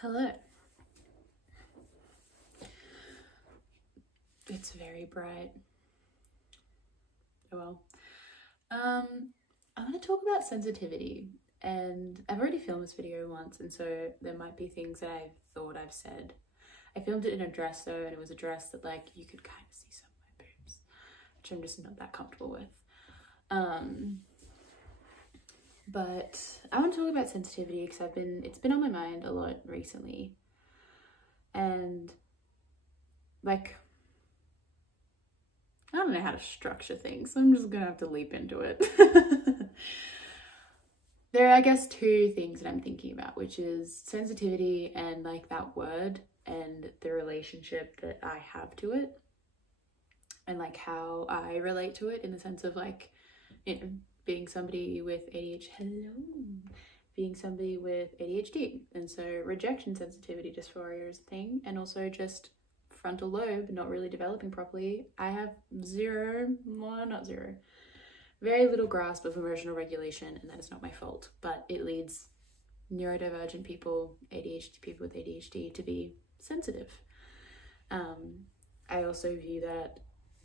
Hello. It's very bright. Oh well. I want to talk about sensitivity, and I've already filmed this video once, and so there might be things that I've thought I've said. I filmed it in a dress though, and it was a dress that like you could kind of see some of my boobs, which I'm just not that comfortable with. But I want to talk about sensitivity because it's been on my mind a lot recently. And like, I don't know how to structure things, so I'm just gonna have to leap into it. There are, I guess, two things that I'm thinking about, which is sensitivity and like that word and the relationship that I have to it, and like how I relate to it in the sense of like, you know, being somebody with being somebody with ADHD, and so rejection sensitivity dysphoria is a thing, and also just frontal lobe not really developing properly. I have very little grasp of emotional regulation, and that is not my fault, but it leads neurodivergent people, ADHD people with ADHD, to be sensitive. I also view that,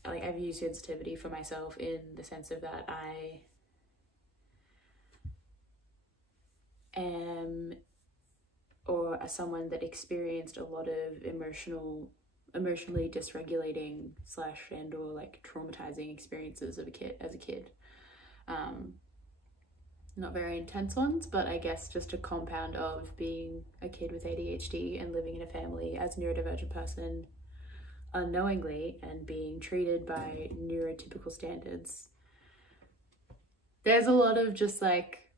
like, I view sensitivity for myself in the sense of that I am, or as someone that experienced a lot of emotionally dysregulating / and or like traumatizing experiences as a kid. Not very intense ones, but I guess just a compound of being a kid with ADHD and living in a family as a neurodivergent person unknowingly and being treated by neurotypical standards. There's a lot of just like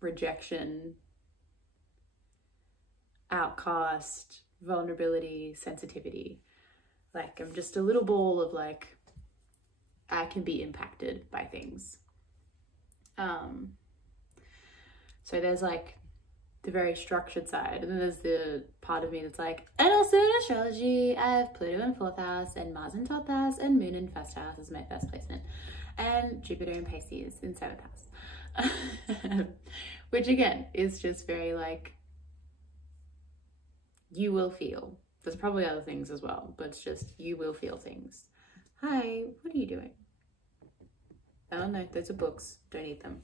rejection, outcast, vulnerability, sensitivity. Like, I'm just a little ball of like, I can be impacted by things. So there's like the very structured side, and then there's the part of me that's like, and also in astrology, I have Pluto in 4th house and Mars in 12th house and Moon in 1st house as my first placement, and Jupiter in Pisces in 7th house. Which again is just very like, you will feel. There's probably other things as well, but it's just, you will feel things. Hi, what are you doing? Oh no, those are books. Don't eat them.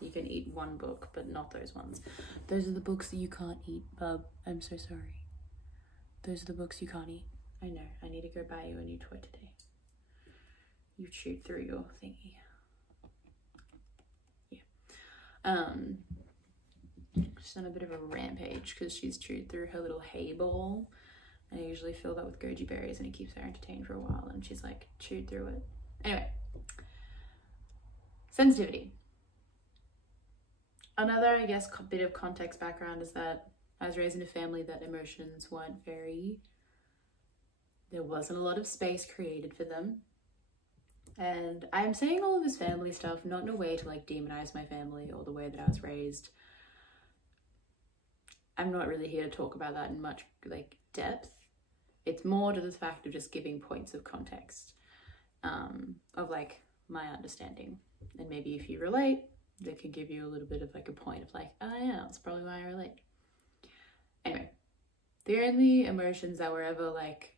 You can eat one book, but not those ones. Those are the books that you can't eat, bub. I'm so sorry. Those are the books you can't eat. I know. I need to go buy you a new toy today. You chewed through your thingy. Yeah. She's on a bit of a rampage because she's chewed through her little hay ball. And I usually fill that with goji berries and it keeps her entertained for a while, and she's like chewed through it. Anyway. Sensitivity. Another, I guess, bit of context background is that I was raised in a family that emotions weren't there wasn't a lot of space created for them. And I'm saying all of this family stuff not in a way to like demonize my family or the way that I was raised. I'm not really here to talk about that in much like depth. It's more to the fact of just giving points of context, of like my understanding. And maybe if you relate, that can give you a little bit of like a point of like, oh yeah, that's probably why I relate. Anyway, the only emotions that were ever like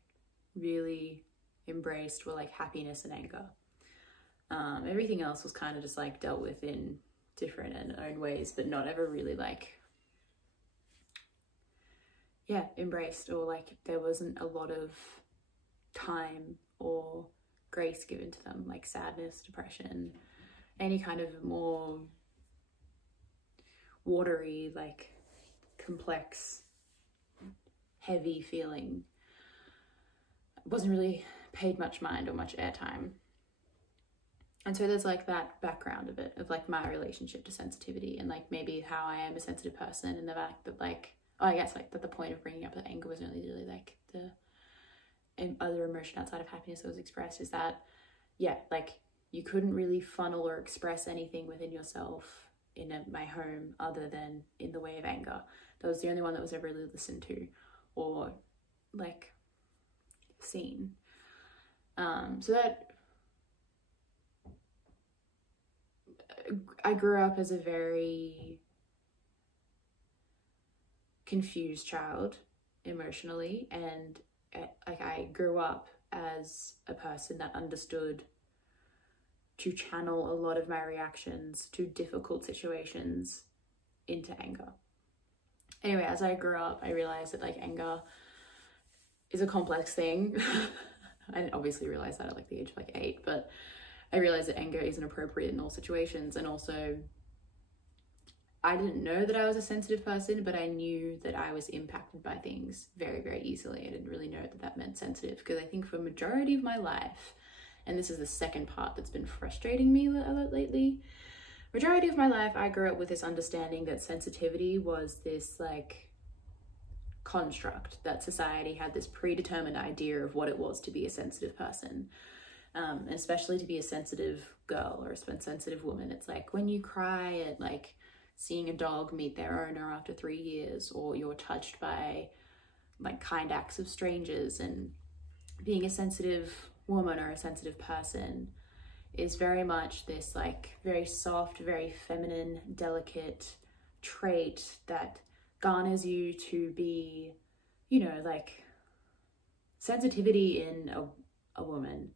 really embraced were like happiness and anger. Everything else was kind of just like dealt with in different and own ways, but not ever really like, yeah, embraced, or like there wasn't a lot of time or grace given to them, like sadness, depression, any kind of more watery, like complex, heavy feeling wasn't really paid much mind or much airtime. And so there's like that background of it, of like my relationship to sensitivity and like maybe how I am a sensitive person, and the fact that like, oh, I guess like that the point of bringing up the anger wasn't really like the other emotion outside of happiness that was expressed, is that, yeah, like you couldn't really funnel or express anything within yourself in my home other than in the way of anger. That was the only one that was ever really listened to or like seen. So that I grew up as a very confused child emotionally, and like I grew up as a person that understood to channel a lot of my reactions to difficult situations into anger. Anyway, as I grew up, I realized that like anger is a complex thing. I didn't obviously realize that at like the age of like 8, but I realized that anger isn't appropriate in all situations. And also, I didn't know that I was a sensitive person, but I knew that I was impacted by things very, very easily. I didn't really know that that meant sensitive, because I think for a majority of my life, and this is the second part that's been frustrating me a lot lately, majority of my life, I grew up with this understanding that sensitivity was this like construct, that society had this predetermined idea of what it was to be a sensitive person, especially to be a sensitive girl or a sensitive woman. It's like when you cry at like seeing a dog meet their owner after 3 years, or you're touched by like kind acts of strangers, and being a sensitive woman or a sensitive person is very much this like very soft, very feminine, delicate trait that garners you to be, you know, like sensitivity in a woman,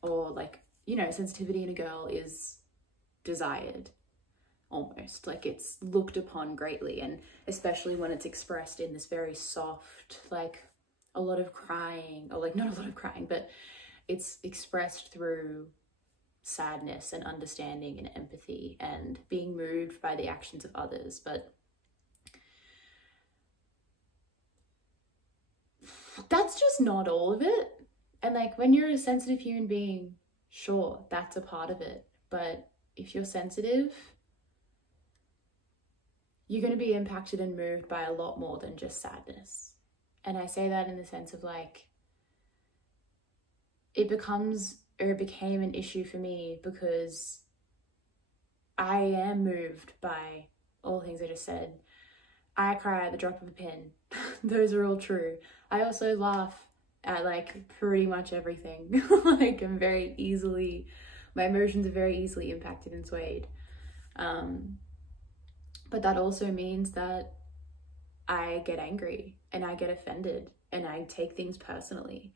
or like, you know, sensitivity in a girl is desired, almost like it's looked upon greatly. And especially when it's expressed in this very soft, like a lot of crying, or like not a lot of crying, but it's expressed through sadness and understanding and empathy and being moved by the actions of others. But that's just not all of it. And like when you're a sensitive human being, sure, that's a part of it. But if you're sensitive, you're going to be impacted and moved by a lot more than just sadness. And I say that in the sense of like, it became an issue for me because I am moved by all the things I just said. I cry at the drop of a pin. Those are all true. I also laugh at like pretty much everything. Like my emotions are very easily impacted and swayed. But that also means that I get angry and I get offended and I take things personally.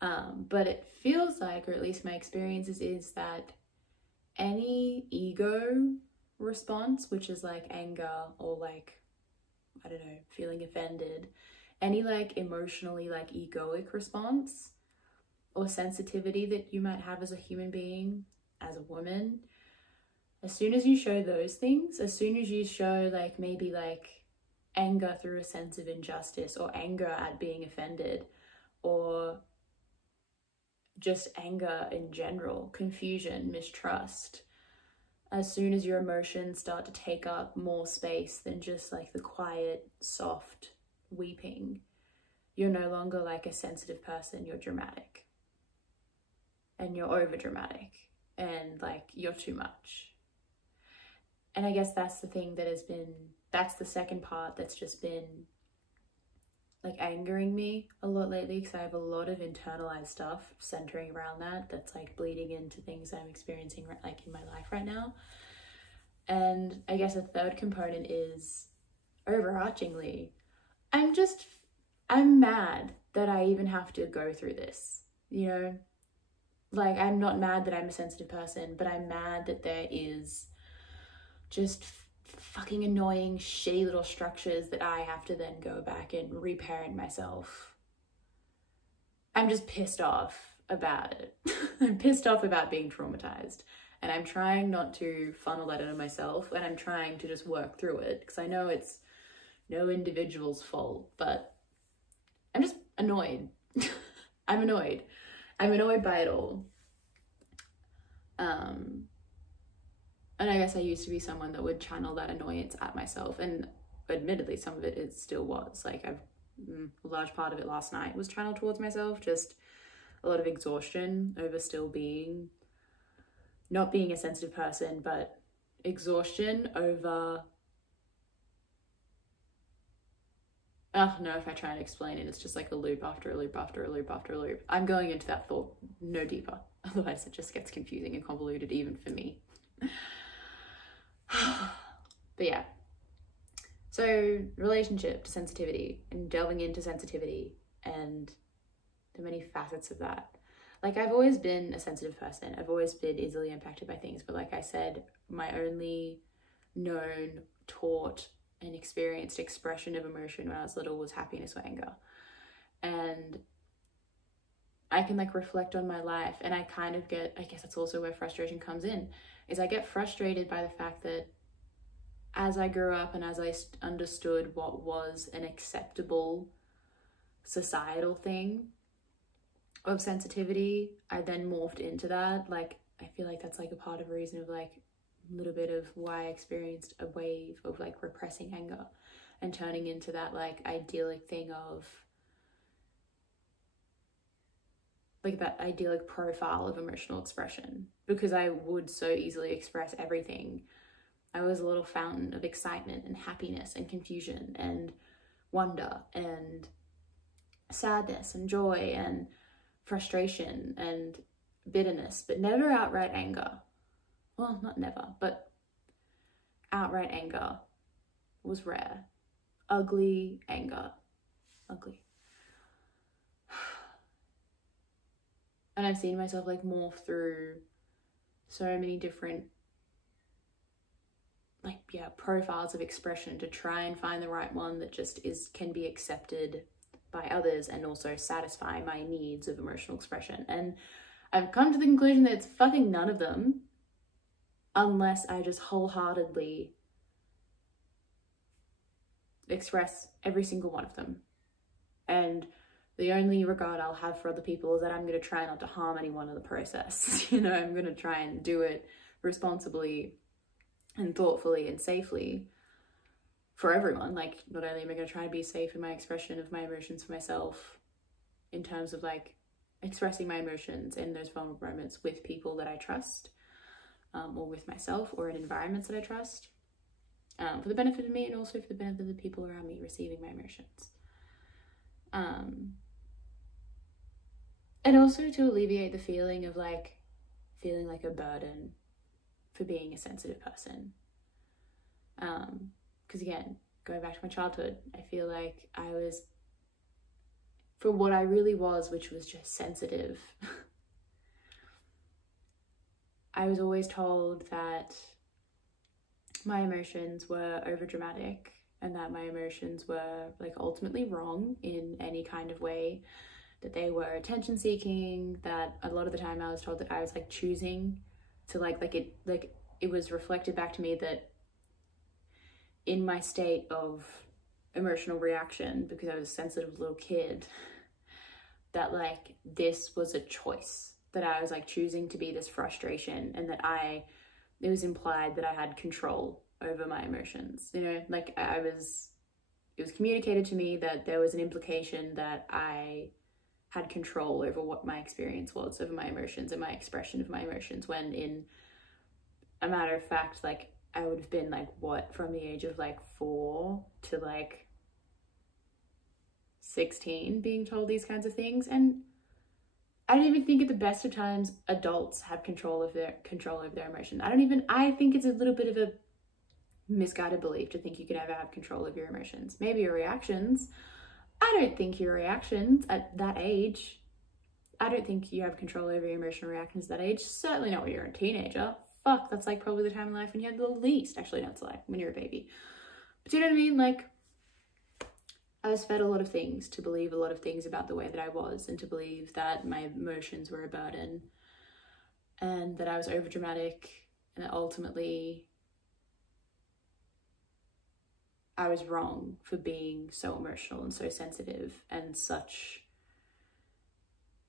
But it feels like, or at least my experiences is that any ego response, which is like anger or like, I don't know, feeling offended, any like emotionally like egoic response or sensitivity that you might have as a human being, as a woman, as soon as you show those things, as soon as you show like maybe like anger through a sense of injustice, or anger at being offended, or just anger in general, confusion, mistrust, as soon as your emotions start to take up more space than just like the quiet, soft weeping, you're no longer like a sensitive person, you're dramatic. And you're over dramatic. And like, you're too much. And I guess that's the thing that's the second part that's just been like angering me a lot lately, because I have a lot of internalized stuff centering around that's like bleeding into things I'm experiencing like in my life right now. And I guess a third component is, overarchingly, I'm mad that I even have to go through this, you know? Like, I'm not mad that I'm a sensitive person, but I'm mad that there is just fucking annoying, shitty little structures that I have to then go back and reparent myself. I'm just pissed off about it. I'm pissed off about being traumatized, and I'm trying not to funnel that into myself, and I'm trying to just work through it, because I know it's no individual's fault, but I'm just annoyed. I'm annoyed. I'm annoyed by it all. And I guess I used to be someone that would channel that annoyance at myself, and admittedly some of it still was. Like, a large part of it last night was channeled towards myself, just a lot of exhaustion over still not being a sensitive person, but exhaustion over, oh no, if I try and explain it, it's just like a loop after a loop after a loop after a loop. I'm going into that thought no deeper, otherwise it just gets confusing and convoluted even for me. But yeah, So relationship to sensitivity and delving into sensitivity and the many facets of that. Like, I've always been a sensitive person. I've always been easily impacted by things. But like I said, my only known, taught, and experienced expression of emotion when I was little was happiness or anger. And I can like reflect on my life, and I kind of get, I guess that's also where frustration comes in, is I get frustrated by the fact that as I grew up and as I understood what was an acceptable societal thing of sensitivity, I then morphed into that. Like, I feel like that's like a part of a reason of like a little bit of why I experienced a wave of like repressing anger and turning into that like idyllic thing of like that idyllic profile of emotional expression, because I would so easily express everything. I was a little fountain of excitement and happiness and confusion and wonder and sadness and joy and frustration and bitterness, but never outright anger. Well, not never, but outright anger was rare. Ugly anger. Ugly. And I've seen myself like morph through so many different like, yeah, profiles of expression to try and find the right one that just can be accepted by others and also satisfy my needs of emotional expression. And I've come to the conclusion that it's fucking none of them, unless I just wholeheartedly express every single one of them. And the only regard I'll have for other people is that I'm going to try not to harm anyone in the process. You know, I'm going to try and do it responsibly and thoughtfully and safely for everyone. Like, not only am I going to try and be safe in my expression of my emotions for myself in terms of like expressing my emotions in those vulnerable moments with people that I trust, or with myself, or in environments that I trust, for the benefit of me and also for the benefit of the people around me receiving my emotions. And also to alleviate the feeling of like feeling like a burden for being a sensitive person. Because again, going back to my childhood, I feel like I was, for what I really was, which was just sensitive, I was always told that my emotions were overdramatic and that my emotions were like ultimately wrong in any kind of way, that they were attention seeking, that a lot of the time I was told that I was like choosing to it was reflected back to me that in my state of emotional reaction, because I was a sensitive little kid, that like this was a choice, that I was like choosing to be this frustration, and that it was implied that I had control over my emotions. You know, like it was communicated to me that there was an implication that I had control over what my experience was, over my emotions and my expression of my emotions, when in a matter of fact, like I would have been like, what, from the age of like 4 to like 16 being told these kinds of things. And I don't even think at the best of times adults have control over their emotion. I think it's a little bit of a misguided belief to think you can ever have control of your emotions. Maybe your reactions. I don't think your reactions at that age, I don't think you have control over your emotional reactions at that age. Certainly not when you're a teenager. Fuck, that's like probably the time in life when you had the least. Actually, no, it's like when you're a baby. But do you know what I mean? Like, I was fed a lot of things to believe a lot of things about the way that I was, and to believe that my emotions were a burden and that I was overdramatic, and that ultimately I was wrong for being so emotional and so sensitive and such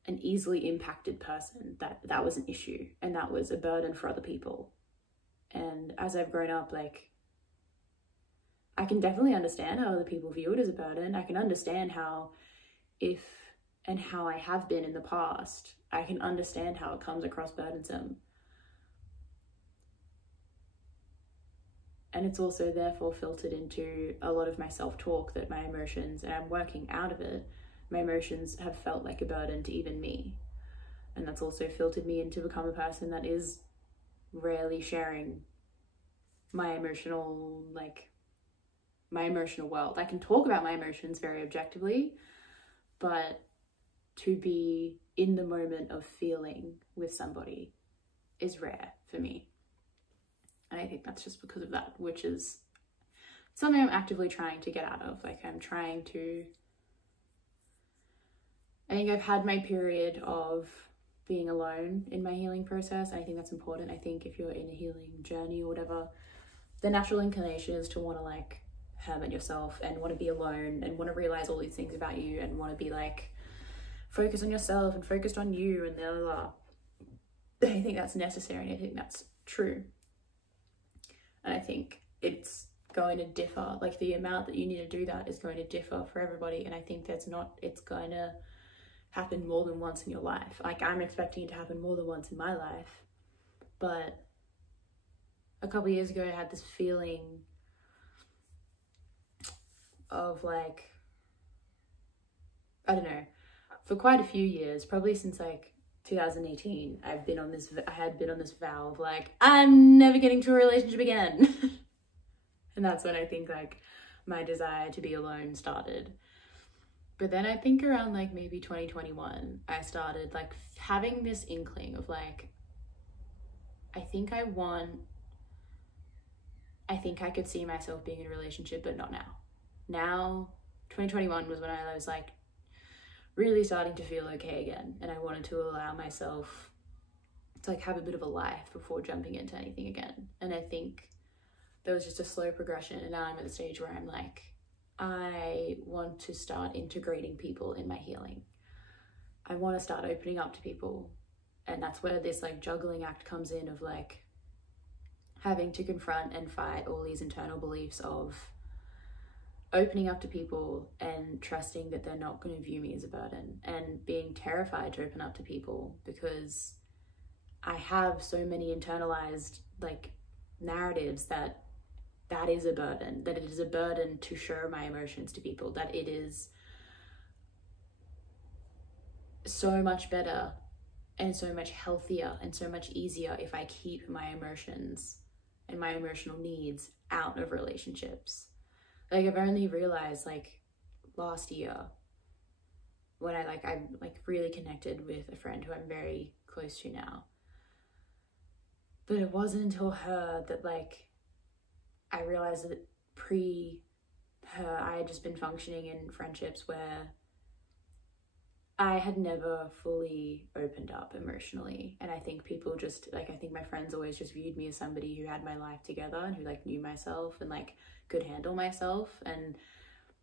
an easily impacted person, that was an issue and that was a burden for other people. And as I've grown up, like, I can definitely understand how other people view it as a burden. I can understand how how I have been in the past, I can understand how it comes across burdensome. And it's also therefore filtered into a lot of my self-talk, that my emotions, and I'm working out of it, my emotions have felt like a burden to even me. And that's also filtered me into become a person that is rarely sharing my emotional, like, my emotional world. I can talk about my emotions very objectively, but to be in the moment of feeling with somebody is rare for me. And I think that's just because of that, which is something I'm actively trying to get out of. Like I think I've had my period of being alone in my healing process. And I think that's important. I think if you're in a healing journey or whatever, the natural inclination is to want to like hermit yourself and want to be alone and want to realize all these things about you and want to be like focused on yourself and focused on you and blah, blah, blah. I think that's necessary and I think that's true. And I think it's going to differ, like the amount that you need to do that is going to differ for everybody. And I think it's going to happen more than once in your life. Like I'm expecting it to happen more than once in my life. But a couple of years ago, I had this feeling of like, I don't know, for quite a few years, probably since like 2018, I had been on this vow of like, I'm never getting to a relationship again. And that's when I think like my desire to be alone started. But then I think around like maybe 2021, I started like having this inkling of like, I think I could see myself being in a relationship, but not now. Now, 2021 was when I was like really starting to feel okay again. And I wanted to allow myself to like have a bit of a life before jumping into anything again. And I think there was just a slow progression. And now I'm at the stage where I'm like, I want to start integrating people in my healing. I want to start opening up to people. And that's where this like juggling act comes in of like having to confront and fight all these internal beliefs of opening up to people and trusting that they're not going to view me as a burden, and being terrified to open up to people because I have so many internalized like narratives that is a burden, that it is a burden to show my emotions to people, that it is so much better and so much healthier and so much easier if I keep my emotions and my emotional needs out of relationships. Like I've only realized like last year when I really connected with a friend who I'm very close to now. But it wasn't until her that like I realized that pre her, I had just been functioning in friendships where I had never fully opened up emotionally. And I think people just like, I think my friends always just viewed me as somebody who had my life together and who like knew myself and like could handle myself and,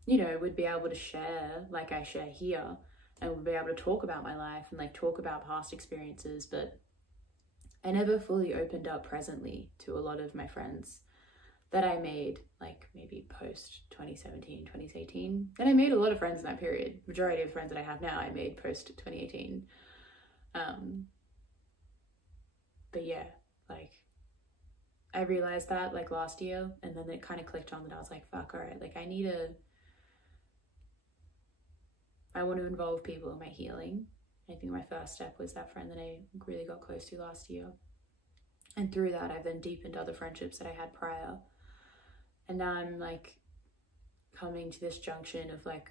you know, would be able to share like I share here and would be able to talk about my life and like talk about past experiences. But I never fully opened up presently to a lot of my friends that I made like maybe post 2017, 2018. And I made a lot of friends in that period. Majority of friends that I have now, I made post 2018. But yeah, like I realized that like last year, and then it kind of clicked on that I was like, fuck, all right, like I want to involve people in my healing. I think my first step was that friend that I really got close to last year. And through that, I've then deepened other friendships that I had prior. And now I'm like coming to this junction of like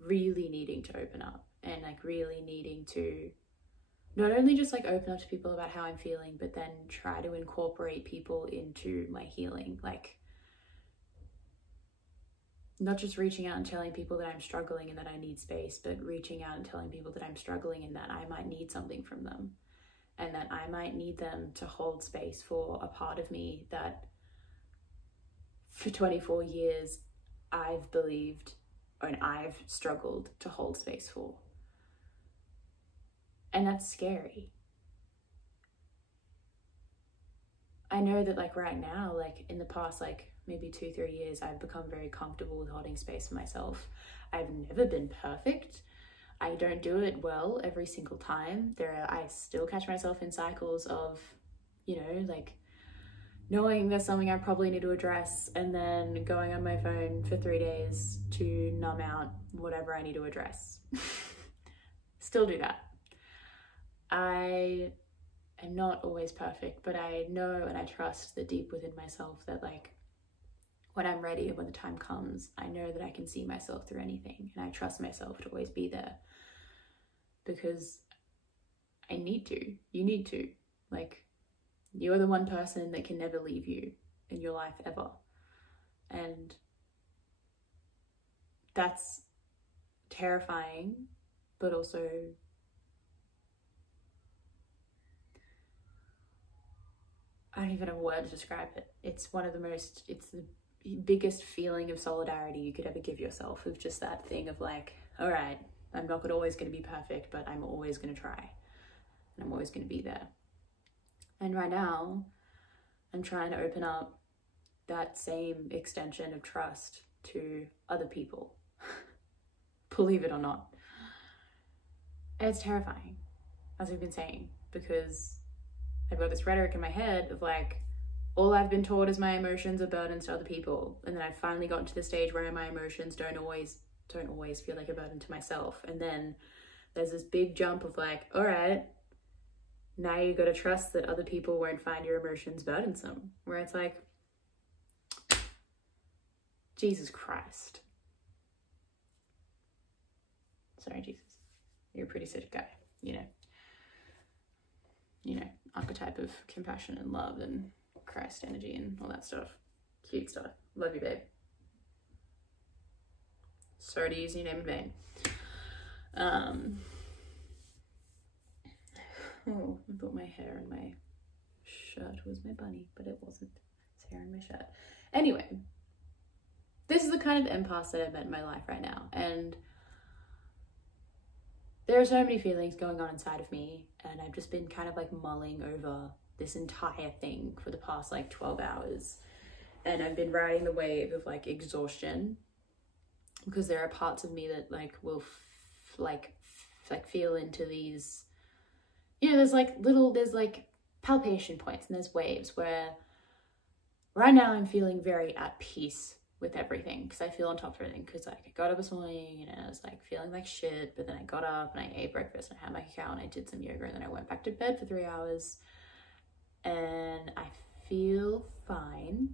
really needing to open up and like really needing to not only just like open up to people about how I'm feeling, but then try to incorporate people into my healing. Like not just reaching out and telling people that I'm struggling and that I need space, but reaching out and telling people that I'm struggling and that I might need something from them and that I might need them to hold space for a part of me that for 24 years I've believed and I've struggled to hold space for. And that's scary. I know that like right now, like in the past like maybe 2-3 years, I've become very comfortable with holding space for myself. I've never been perfect. I don't do it well every single time. I still catch myself in cycles of, you know, like knowing there's something I probably need to address and then going on my phone for 3 days to numb out whatever I need to address. Still do that. I am not always perfect, but I know and I trust that deep within myself that like when I'm ready and when the time comes, I know that I can see myself through anything, and I trust myself to always be there, because I need to. You need to. Like, you're the one person that can never leave you in your life ever. And that's terrifying, but also I don't even have a word to describe it. It's the biggest feeling of solidarity you could ever give yourself, of just that thing of like, all right, I'm not always going to be perfect, but I'm always going to try. And I'm always going to be there. And right now, I'm trying to open up that same extension of trust to other people. Believe it or not. And it's terrifying, as we've been saying, because I've got this rhetoric in my head of like, all I've been taught is my emotions are burdens to other people. And then I've finally gotten to the stage where my emotions don't always feel like a burden to myself. And then there's this big jump of like, all right, now you got to trust that other people won't find your emotions burdensome. Where it's like, Jesus Christ. Sorry, Jesus. You're a pretty sick guy, you know, archetype of compassion and love and Christ energy and all that stuff. Cute stuff. Love you, babe. Sorry to use your name in vain. Oh, I thought my hair in my shirt was my bunny, but it wasn't. It's hair in my shirt. Anyway, this is the kind of impasse that I'm at in my life right now, and there are so many feelings going on inside of me, and I've just been kind of like mulling over this entire thing for the past like 12 hours, and I've been riding the wave of like exhaustion, because there are parts of me that like will feel into these, you know, there's like palpation points and there's waves where right now I'm feeling very at peace with everything, because I feel on top of everything, because like I got up this morning and I was like feeling like shit, but then I got up and I ate breakfast and I had my cacao and I did some yoga, and then I went back to bed for 3 hours and I feel fine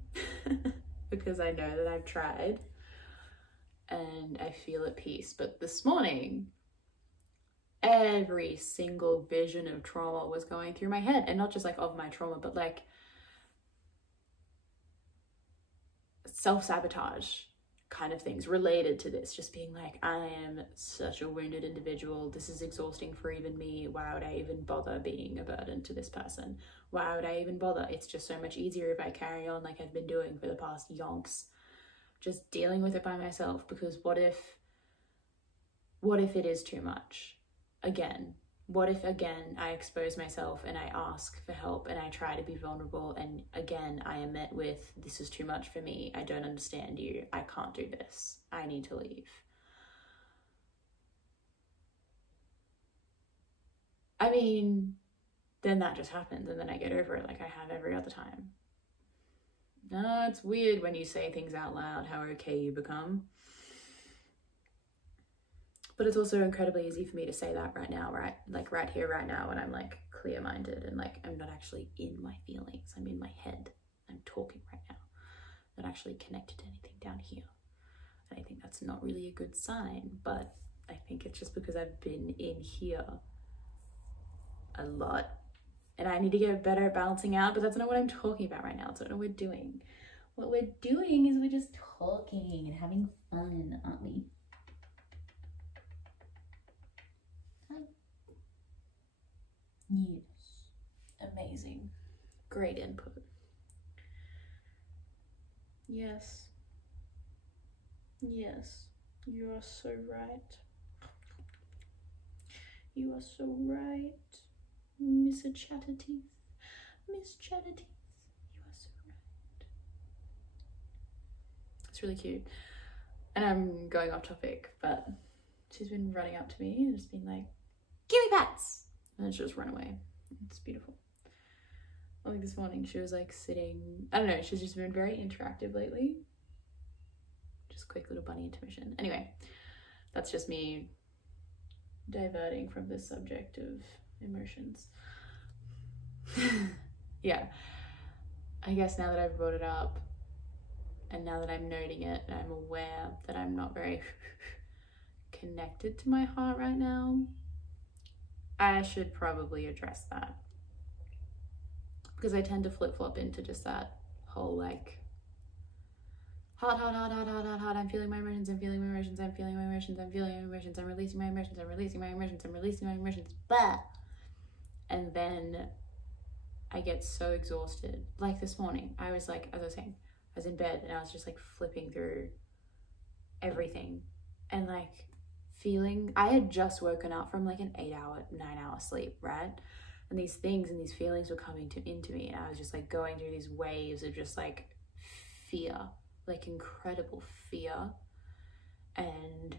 because I know that I've tried and I feel at peace. But this morning, every single vision of trauma was going through my head, and not just like of my trauma, but like self-sabotage kind of things related to this, just being like, I am such a wounded individual, this is exhausting for even me, why would I even bother being a burden to this person, why would I even bother, it's just so much easier if I carry on like I've been doing for the past yonks, just dealing with it by myself, because what if it is too much again? What if again I expose myself and I ask for help and I try to be vulnerable, and again I am met with, this is too much for me, I don't understand you, I can't do this, I need to leave. I mean, then that just happens, and then I get over it like I have every other time. No, it's weird when you say things out loud, how okay you become. But it's also incredibly easy for me to say that right now, right? Like right here, right now, when I'm like clear-minded and like I'm not actually in my feelings. I'm in my head. I'm talking right now. Not actually connected to anything down here. And I think that's not really a good sign, but I think it's just because I've been in here a lot and I need to get better at balancing out, but that's not what I'm talking about right now. That's not what we're doing. What we're doing is we're just talking and having fun, aren't we? Yes. Amazing. Great input. Yes. Yes. You are so right. You are so right. Miss Chatterteeth. Miss Chatterteeth. You are so right. It's really cute. And I'm going off topic, but she's been running up to me and just being like, give me pats! And then she'll just run away. It's beautiful. Like this morning, she was like sitting, I don't know, she's just been very interactive lately. Just quick little bunny intermission. Anyway, that's just me diverting from the subject of emotions. Yeah, I guess now that I've brought it up, And now that I'm noting it and I'm aware that I'm not very connected to my heart right now, I should probably address that. Because I tend to flip-flop into just that whole like heart, I'm feeling my emotions, I'm feeling my emotions, I'm feeling my emotions, I'm feeling my emotions, I'm releasing my emotions, I'm releasing my emotions, I'm releasing my emotions, but and then I get so exhausted. Like this morning, I was like, as I was saying, I was in bed and I was just like flipping through everything and like feeling, I had just woken up from like an 8-hour, 9-hour sleep, right? And these things and these feelings were coming into me, and I was just like going through these waves of just like fear, like incredible fear and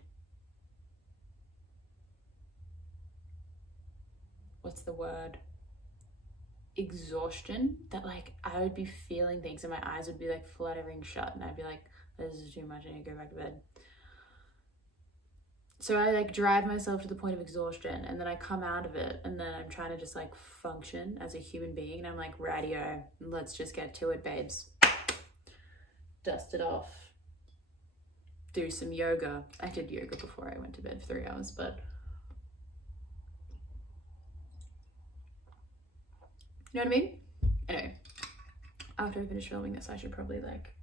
what's the word? Exhaustion, that like I would be feeling things and my eyes would be like fluttering shut and I'd be like, this is too much, I need to go back to bed. So I like drive myself to the point of exhaustion, and then I come out of it and then I'm trying to just like function as a human being, and I'm like, radio, let's just get to it, babes. Dust it off. Do some yoga. I did yoga before I went to bed for 3 hours, but you know what I mean? Anyway, after I finish filming this, I should probably like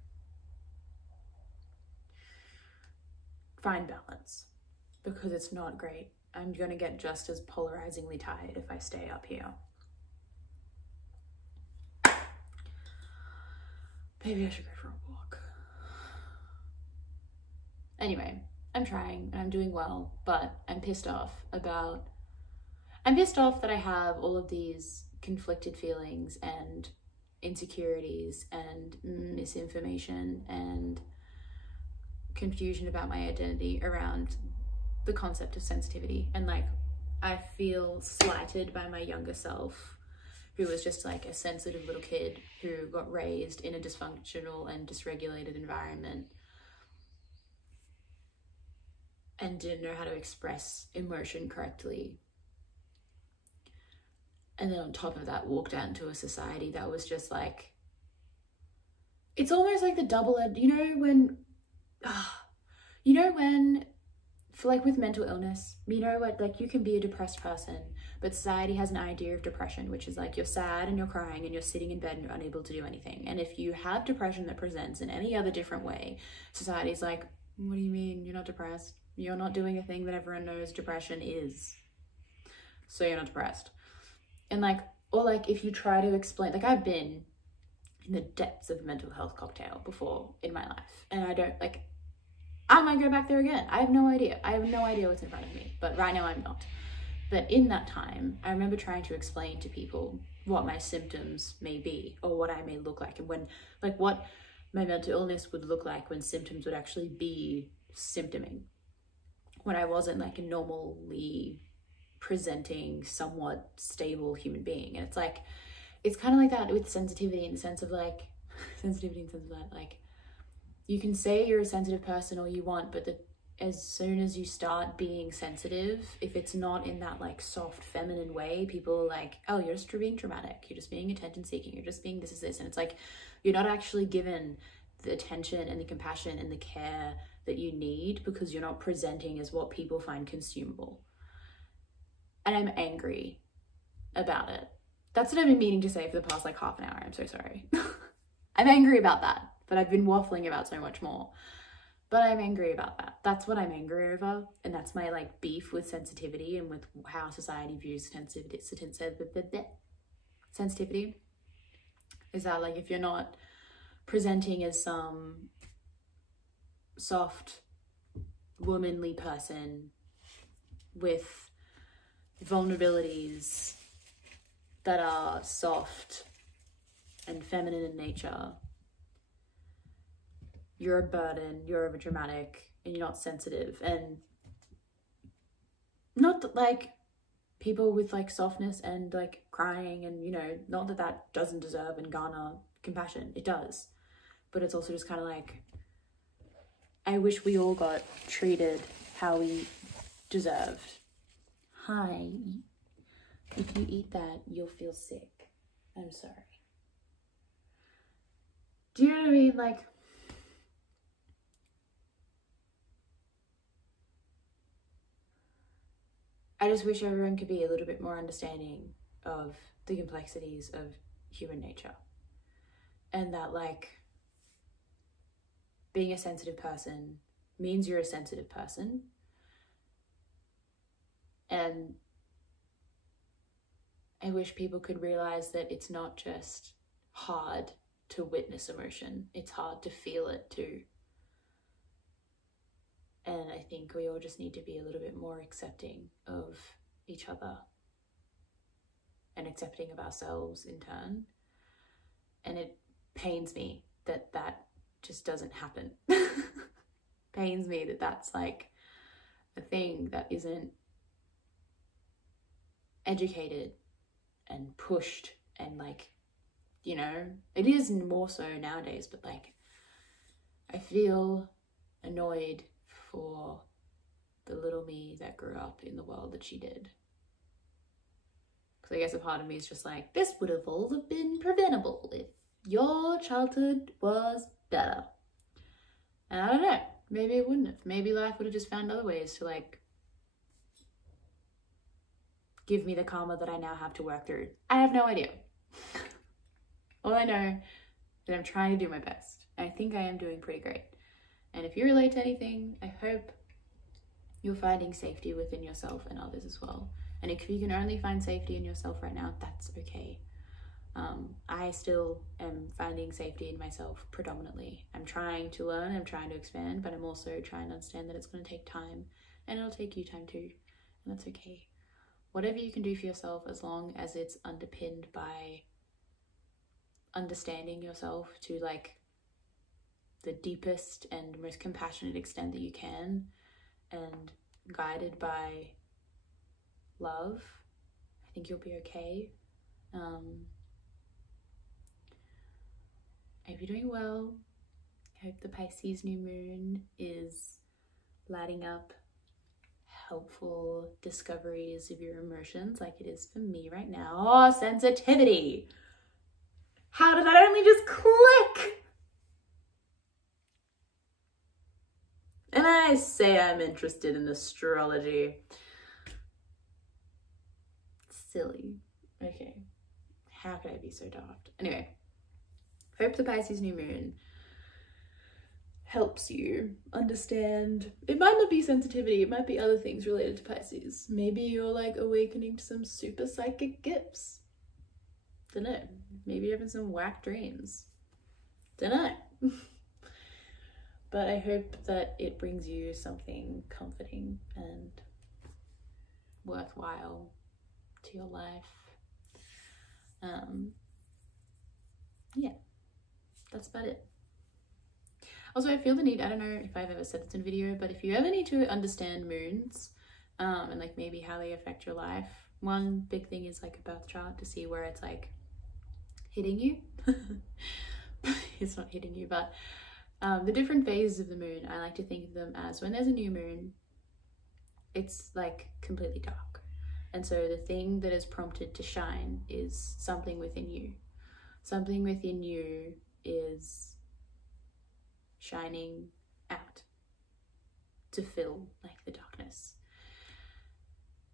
find balance, because it's not great. I'm gonna get just as polarizingly tired if I stay up here. Maybe I should go for a walk. Anyway, I'm trying and I'm doing well, but I'm pissed off that I have all of these conflicted feelings and insecurities and misinformation and confusion about my identity around the concept of sensitivity. And like, I feel slighted by my younger self, who was just like a sensitive little kid who got raised in a dysfunctional and dysregulated environment and didn't know how to express emotion correctly. And then on top of that, walked out into a society that was just like, it's almost like the double-edged, you know when, for like with mental illness, you know what, like you can be a depressed person, but society has an idea of depression, which is like you're sad and you're crying and you're sitting in bed and you're unable to do anything. And if you have depression that presents in any other different way, society's like, what do you mean? You're not depressed. You're not doing a thing that everyone knows depression is. So you're not depressed. And like, or like if you try to explain, like I've been in the depths of a mental health cocktail before in my life, and I might go back there again. I have no idea. I have no idea what's in front of me, but right now I'm not. But in that time, I remember trying to explain to people what my symptoms may be or what I may look like, and when, like what my mental illness would look like when symptoms would actually be symptoming, when I wasn't like a normally presenting, somewhat stable human being. And it's like, it's kind of like that with sensitivity, in the sense of like, like, you can say you're a sensitive person all you want, but as soon as you start being sensitive, if it's not in that like soft feminine way, people are like, oh, you're just being dramatic, you're just being attention seeking, you're just being this. And it's like, you're not actually given the attention and the compassion and the care that you need, because you're not presenting as what people find consumable. And I'm angry about it. That's what I've been meaning to say for the past like half an hour. I'm so sorry. I'm angry about that, but I've been waffling about so much more. But I'm angry about that. That's what I'm angry over. And that's my like beef with sensitivity and with how society views sensitivity, is that like, if you're not presenting as some soft, womanly person with vulnerabilities that are soft and feminine in nature, you're a burden, you're overdramatic, and you're not sensitive. And not like people with like softness and like crying and, you know, not that that doesn't deserve and garner compassion, it does, but it's also just kind of like, I wish we all got treated how we deserved. Hi, if you eat that, you'll feel sick. I'm sorry. Do you know what I mean? Like, I just wish everyone could be a little bit more understanding of the complexities of human nature. And that like being a sensitive person means you're a sensitive person. And I wish people could realize that it's not just hard to witness emotion, it's hard to feel it too. And I think we all just need to be a little bit more accepting of each other and accepting of ourselves in turn. And it pains me that that just doesn't happen. Pains me that that's like a thing that isn't educated and pushed, and like, you know, it is more so nowadays, but like I feel annoyed for the little me that grew up in the world that she did. Because I guess a part of me is just like, this would have all have been preventable if your childhood was better. And I don't know, maybe it wouldn't have. Maybe life would have just found other ways to like give me the karma that I now have to work through. I have no idea. All I know is that I'm trying to do my best. I think I am doing pretty great. And if you relate to anything, I hope you're finding safety within yourself and others as well. And if you can only find safety in yourself right now, that's okay. I still am finding safety in myself predominantly. I'm trying to learn, I'm trying to expand, but I'm also trying to understand that it's going to take time, and it'll take you time too, and that's okay. Whatever you can do for yourself, as long as it's underpinned by understanding yourself to like the deepest and most compassionate extent that you can, and guided by love, I think you'll be okay. I hope you're doing well. I hope the Pisces new moon is lighting up helpful discoveries of your emotions like it is for me right now. Oh, sensitivity. How did that only just click? And I say I'm interested in astrology. Silly. Okay. How could I be so daft? Anyway, hope the Pisces new moon helps you understand. It might not be sensitivity, it might be other things related to Pisces. Maybe you're like awakening to some super psychic gifts. Dunno. Maybe you're having some whack dreams. Dunno. But I hope that it brings you something comforting and worthwhile to your life. Yeah, that's about it. Also, I feel the need, I don't know if I've ever said this in a video, but if you ever need to understand moons and like maybe how they affect your life, one big thing is like a birth chart to see where it's like hitting you. It's not hitting you, but the different phases of the moon, I like to think of them as when there's a new moon, it's like completely dark. And so the thing that is prompted to shine is something within you. Something within you is shining out to fill like the darkness.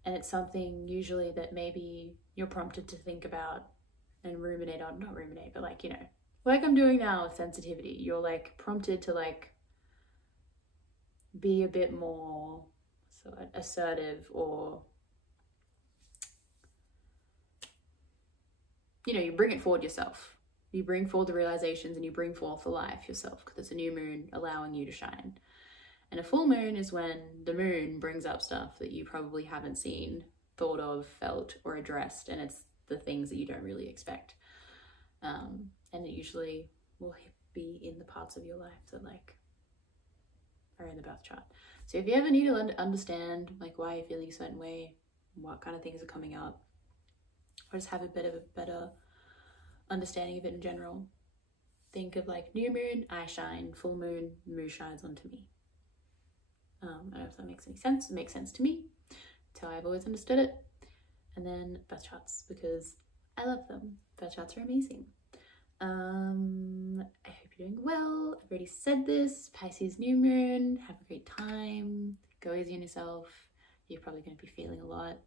And it's something usually that maybe you're prompted to think about and ruminate on, not ruminate, but like, you know, like I'm doing now with sensitivity. You're like prompted to like be a bit more assertive, or you know, you bring it forward yourself. You bring forward the realizations and you bring forth the life yourself, because it's a new moon allowing you to shine. And a full moon is when the moon brings up stuff that you probably haven't seen, thought of, felt, or addressed, and it's the things that you don't really expect. And it usually will be in the parts of your life that like are in the birth chart. So if you ever need to understand like why you're feeling a certain way, what kind of things are coming up, or just have a bit of a better understanding of it in general, think of like new moon, I shine, full moon, moon shines onto me. I don't know if that makes any sense. It makes sense to me. That's how I've always understood it. And then birth charts, because I love them. Birth charts are amazing. I hope you're doing well. I've already said this. Pisces new moon. Have a great time. Go easy on yourself. you're probably going to be feeling a lot.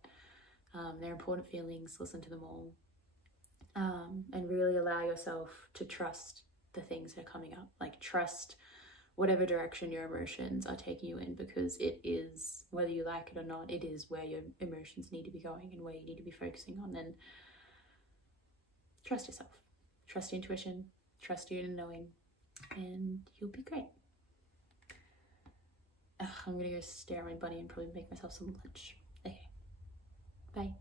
They're important feelings, listen to them all. And really allow yourself to trust the things that are coming up. Like, trust whatever direction your emotions are taking you in, because it is, whether you like it or not, it is where your emotions need to be going and where you need to be focusing on. And trust yourself, trust your intuition, trust your inner knowing, and you'll be great. I'm gonna go stare at my bunny and probably make myself some lunch. Okay, bye.